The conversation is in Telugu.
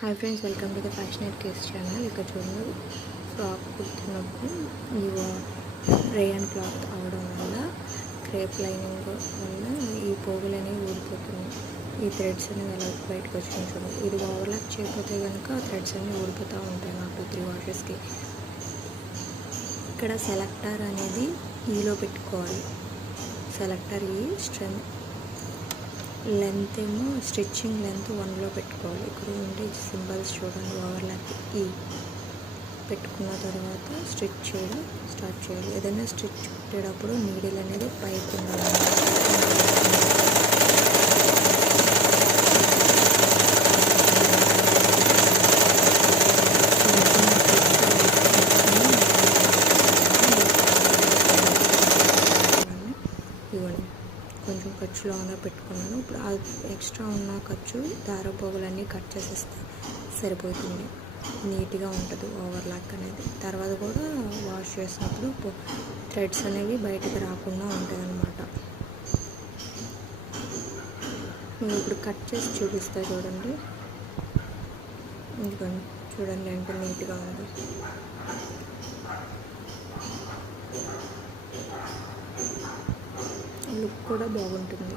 Hi friends, welcome to the passionate case channel. ఇక్కడ చూడండి, ఫ్రాక్ కుట్టినప్పుడు ఈ రేయన్ క్లాత్ అవడం వల్ల, క్రేప్ లైనింగ్ వల్ల ఈ పోగులు అనేవి ఊడిపోతున్నాయి. ఈ థ్రెడ్స్ అనేవి ఎలా బయటకు వచ్చినాయి చూడండి. ఇది ఓవర్లాక్ చేయకపోతే కనుక థ్రెడ్స్ అన్నీ ఊడిపోతూ ఉంటాయి నాకు 2-3 వాషెస్కి. ఇక్కడ సెలెక్టర్ అనేది ఈలో పెట్టుకోవాలి. సెలెక్టర్ ఈ లెంత్ ఏమో స్టిచ్చింగ్ లెంత్ 1లో పెట్టుకోవాలి. ఇక్కడ ఉంటే సింబల్స్ చూడండి, ఓవర్లాక్ ఈ పెట్టుకున్న తర్వాత స్టిచ్ చేయడం స్టార్ట్ చేయాలి. ఏదైనా స్టిచ్ కుట్టేటప్పుడు నీడిల్ అనేది పైకి ఉండాలి. ఇవ్వండి, కొంచెం ఖర్చులో ఉన్న పెట్టుకున్నాను. ఇప్పుడు ఆ ఎక్స్ట్రా ఉన్న ఖర్చు దారపోగులన్నీ కట్ చేసేస్తే సరిపోతుంది. నీట్గా ఉంటుంది ఓవర్లాక్ అనేది. తర్వాత కూడా వాష్ చేసినప్పుడు థ్రెడ్స్ అనేవి బయటకు రాకుండా ఉంటాయి అన్నమాట. నేను ఇప్పుడు కట్ చేసి చూపిస్తా చూడండి. ఇదిగోండి, చూడండి ఎంత నీట్గా ఉంది. లుక్ కూడా బాగుంటుంది.